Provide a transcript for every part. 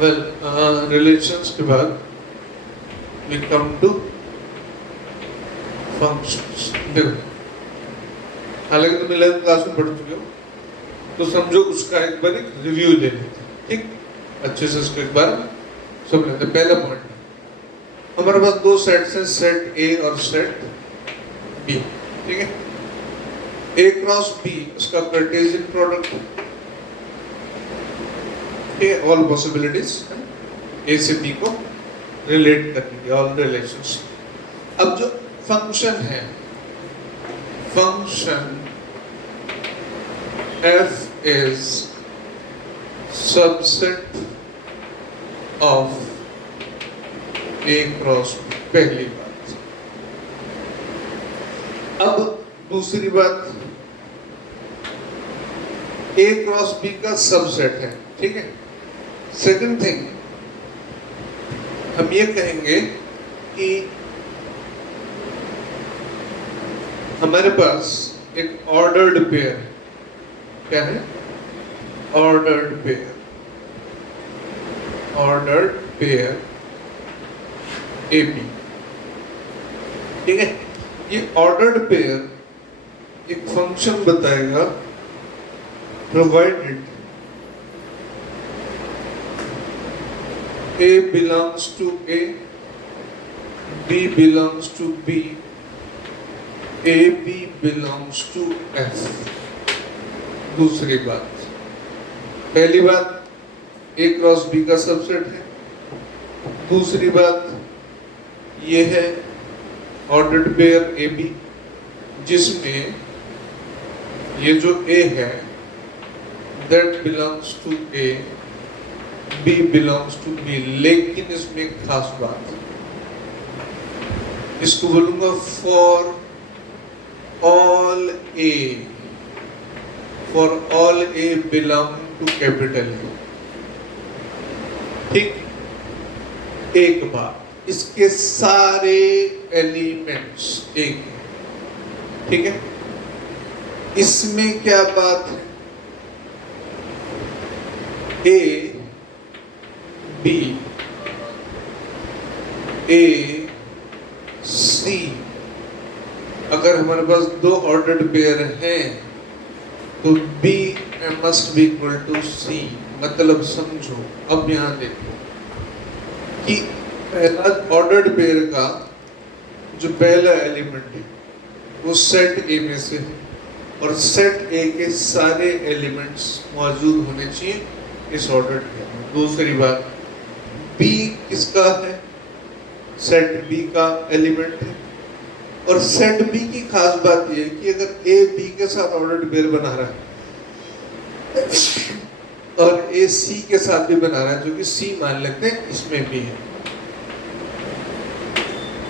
Well relations के बाद we come two functions. देखो, हालांकि तुम 11th क्लास में पढ़ चुके हो, तो समझो उसका एक बार एक रिव्यू ले लेते हैं, ठीक? अच्छे से उसको एक बार समझ लेते हैं। पहला पॉइंट, हमारे पास दो सेट्स हैं, सेट ए और सेट बी, ठीक है? ए क्रॉस बी उसका कार्टेशियन प्रोडक्ट, ठीक है? ऑल पॉसिबिलिटीज ए से बी को रिलेट करने, ऑल रिलेशंस। अब जो फंक्शन है, function f is subset of a cross b, पहली बात। अब दूसरी बात, a क्रॉस b का सबसेट है, ठीक है? सेकंड थिंग, हम ये कहेंगे कि हमारे पास एक ऑर्डर्ड पेयर है। क्या है? Ordered pair, ordered pair A B, ठीक है? ये ऑर्डर्ड पेयर एक फंक्शन बताएगा provided A belongs to A, B belongs to B, AB belongs to F। दूसरी बात, पहली बात A क्रॉस B का सबसेट है। दूसरी बात ये है ऑर्डर्ड पेयर AB, जिसमें ये जो A है that belongs to A, B belongs to B। लेकिन इसमें एक खास बात, इसको बोलूंगा for all A, for all A belong to capital A, ठीक? एक बात, इसके सारे एलिमेंट्स एक, ठीक है? इसमें क्या बात है? A B A C, अगर हमारे पास दो ऑर्डर्ड पेयर हैं तो B must be equal to C। मतलब समझो, अब यहाँ देखो कि पहला ऑर्डर्ड पेयर का जो पहला एलिमेंट है वो सेट A में से है, और सेट A के सारे एलिमेंट्स मौजूद होने चाहिए इस ऑर्डर्ड पेयर में। दूसरी बात, B किसका है? सेट B का एलिमेंट है। और सेट B की खास बात यह है कि अगर A B के साथ ऑर्डर्ड पेयर बना रहा है और A C के साथ भी बना रहा है, जो कि C मान लेते हैं इसमें भी है,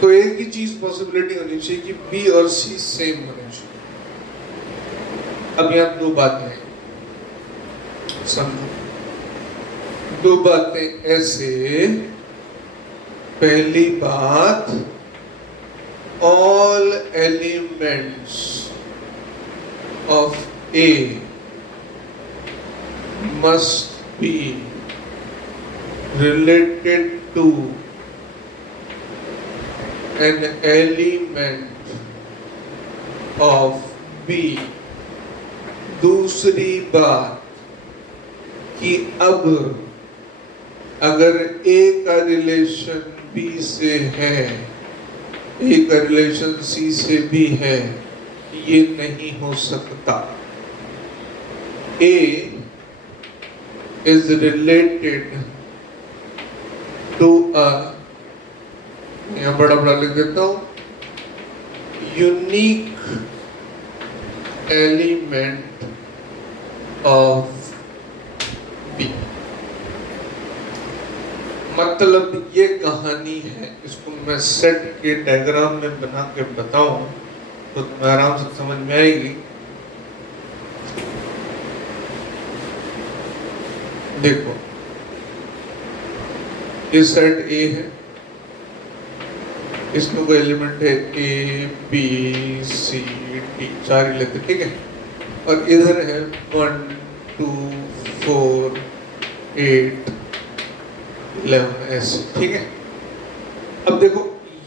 तो एक ही चीज पॉसिबिलिटी होनी चाहिए कि B और C सेम होने चाहिए। अब यहाँ दो बातें हैं, समझो। दो बातें ऐसे, पहली बात, all elements of A must be related to an element of B। दूसरी बात कि अब अगर A का रिलेशन B से है, A का रिलेशन C से भी है, ये नहीं हो सकता। A is related to a, यहाँ बड़ा बड़ा लिख देता हूँ, यूनिक एलिमेंट ऑफ B। मतलब ये कहानी है, इसको मैं सेट के डायग्राम में बना के बताऊं तो तुम्हें आराम से समझ में आएगी। देखो, ये सेट A है, इसमें कोई एलिमेंट है A B C D, चार ही लेते, ठीक है? और इधर है 1 2 4 8 11 ऐसे, ठीक है। अब देखो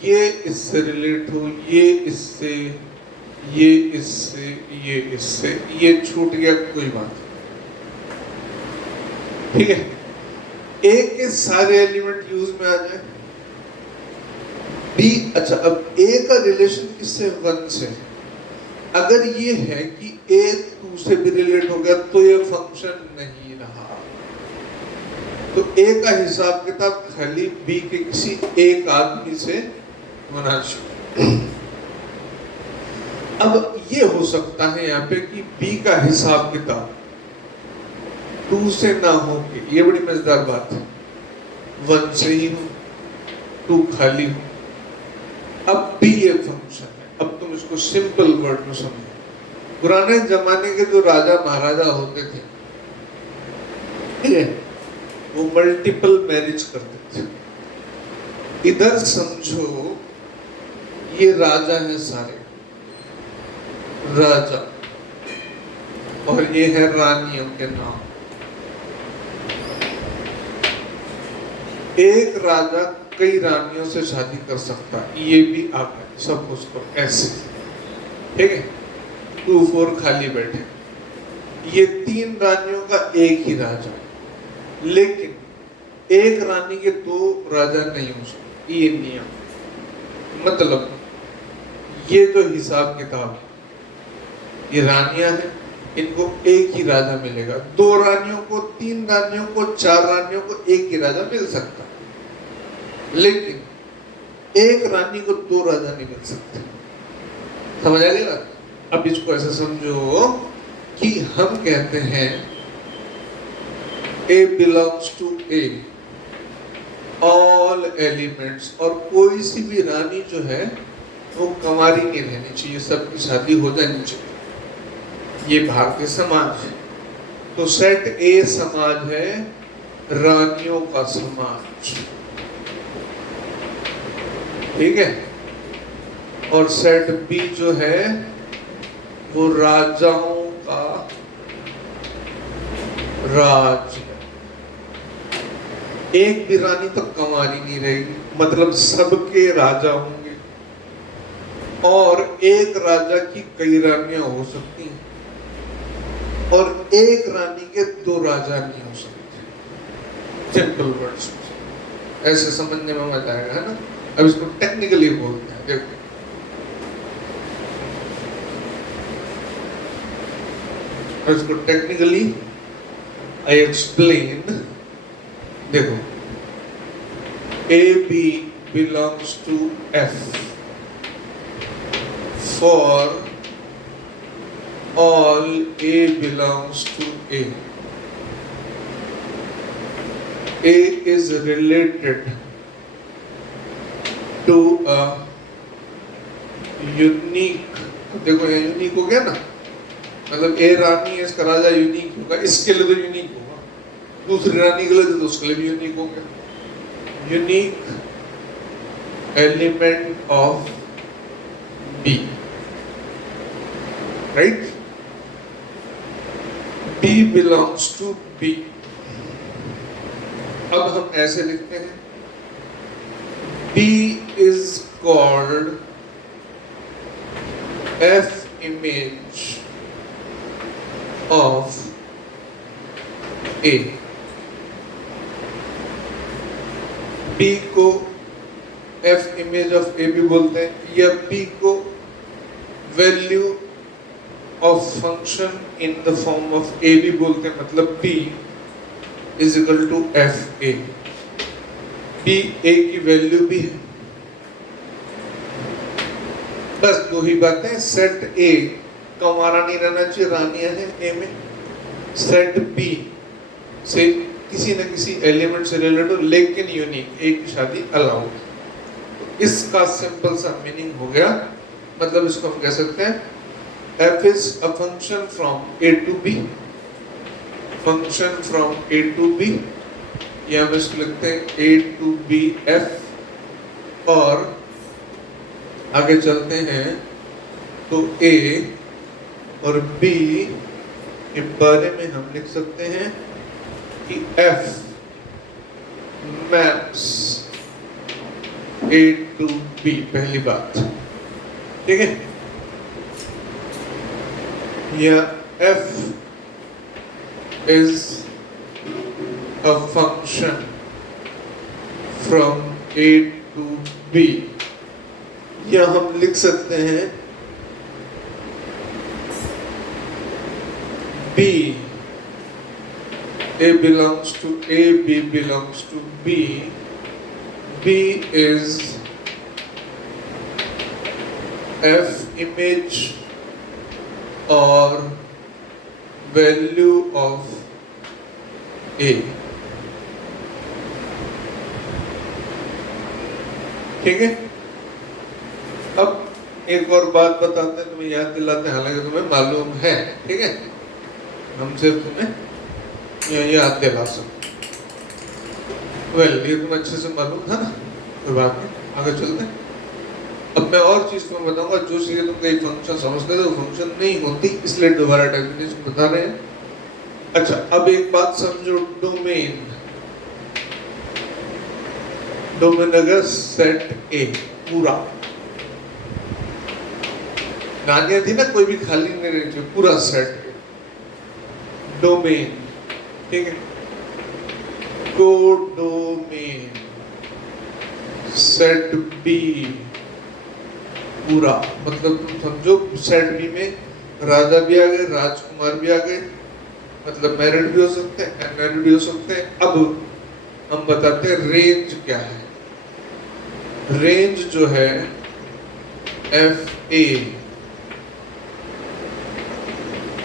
ये इससे रिलेट हो, ये इससे, ये इससे, ये इससे, ये छूट गया, कोई बात नहीं, ठीक है। ए के सारे एलिमेंट यूज में आ जाए, बी, अच्छा अब ए का रिलेशन किससे, 1 से। अगर ये है कि ए 2 से भी रिलेट हो गया तो ये फंक्शन नहीं रहा, तो ए का हिसाब किताब खाली बी के किसी एक आदमी से होना चाहिए। अब ये हो सकता है यहाँ पे कि बी का हिसाब किताब 2 से ना हो के, ये बड़ी मजेदार बात है, 1 से ही हो, 2 खाली हो। अब बी एक फंक्शन है, अब तुम इसको सिंपल वर्ड में समझो। पुराने जमाने के जो राजा महाराजा होते थे, ठीक है, वो मल्टीपल मैरिज करते थे। इधर समझो ये राजा है, सारे राजा, और ये है रानियों के नाम। एक राजा कई रानियों से शादी कर सकता है, ये भी आप सब उसको ऐसे, ठीक है, 2 4 खाली बैठे, ये 3 रानियों का एक ही राजा, लेकिन एक रानी के 2 राजा नहीं हो सकते, ये नियम। मतलब ये जो हिसाब किताब, ये रानियां हैं, इनको एक ही राजा मिलेगा, 2 रानियों को, 3 रानियों को, 4 रानियों को एक ही राजा मिल सकता, लेकिन एक रानी को 2 राजा नहीं मिल सकते। समझ आ गया? अब इसको ऐसे समझो कि हम कहते हैं A belongs to A, all elements, और कोई सी भी रानी जो है वो कंवारी नहीं रहनी चाहिए, सबकी शादी हो जानी चाहिए। ये भारतीय समाज है, तो सेट ए समाज है रानियों का समाज, ठीक है, और सेट बी जो है वो राजाओं का राज है। एक भी रानी तो कंवारी नहीं रहेगी, मतलब सबके राजा होंगे, और एक राजा की कई रानियां हो सकती हैं, और एक रानी के 2 राजा नहीं हो सकते। सिंपल वर्ड्स ऐसे समझने में मजा आएगा, है ना। अब इसको टेक्निकली बोलते हैं, देखो इसको टेक्निकली आई एक्सप्लेन। देखो A B belongs to f for all A belongs to A. A is related to a unique, देखो ये यूनिक हो गया ना, मतलब ए रानी है, इसका राजा यूनिक होगा, इसके लिए तो यूनिक होगा, दूसरी रानी के लिए तो उसके लिए भी यूनिक हो गया। Unique element of B, right. B belongs to B। अब हम ऐसे लिखते हैं, B is called F image of A। B को F image of A भी बोलते हैं, या B को value of function in the form of a भी बोलते हैं, मतलब P is equal to f a. P a की वैल्यू भी है, बस 2 ही बातें। सेट ए कंवारा नहीं रहना चाहिए, रानियां हैं ए में। सेट बी से किसी न किसी एलिमेंट से रिलेटेड हो, लेकिन यूनिक, एक की शादी अलाउड। तो इसका सिंपल सा मीनिंग हो गया, मतलब इसको हम कह सकते हैं f is a function from a to b, function from a to b, या हम इसको लिखते हैं a to b f। और आगे चलते हैं तो a और b के बारे में हम लिख सकते हैं कि f maps A to B, पहली बात, ठीक है। या F is a function from A to B, या हम लिख सकते हैं B, A belongs to A, B belongs to B, B is F image or value of A, ठीक है। अब एक और बात बताते हैं, तुम्हें याद दिलाते हैं, हालांकि तुम्हें मालूम है, ठीक है, हम सिर्फ तुम्हें याद दिला सकते। वेल, ये तुम्हें अच्छे से मालूम था ना, कोई बात नहीं, आगे चलते हैं। अब मैं और चीज तुम्हें बताऊंगा, जो चीजें तुम कई फंक्शन समझते थे वो फंक्शन नहीं होती, इसलिए दोबारा डेफिनेशन बता रहे हैं। अच्छा, अब एक बात समझो, डोमेन, डोमेन अगर सेट ए पूरा, नानिया थी ना, कोई भी खाली नहीं रहती, पूरा सेट डोमेन, ठीक है। कोडोमेन सेट बी पूरा, मतलब तुम समझो सेट बी में राजा भी आ गए, राजकुमार भी आ गए, मतलब मैरिड भी हो सकते हैं, अनमैरिड भी हो सकते हैं। अब हम बताते हैं रेंज क्या है। रेंज जो है f A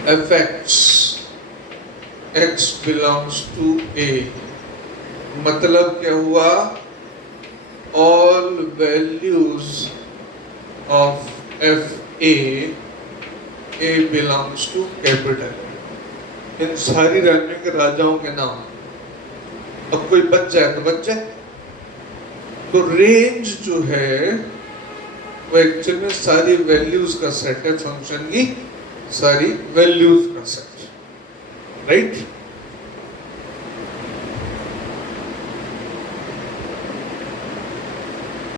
f x belongs to A, मतलब क्या हुआ, all values of f A belongs to capital. इन सारी राज्यों के राजाओं के नाम, अब कोई बच जाए तो बच जाए। तो रेंज जो है वो एक्चुअली में सारी वैल्यूज का सेट है, फंक्शन की सारी वैल्यूज का सेट, राइट।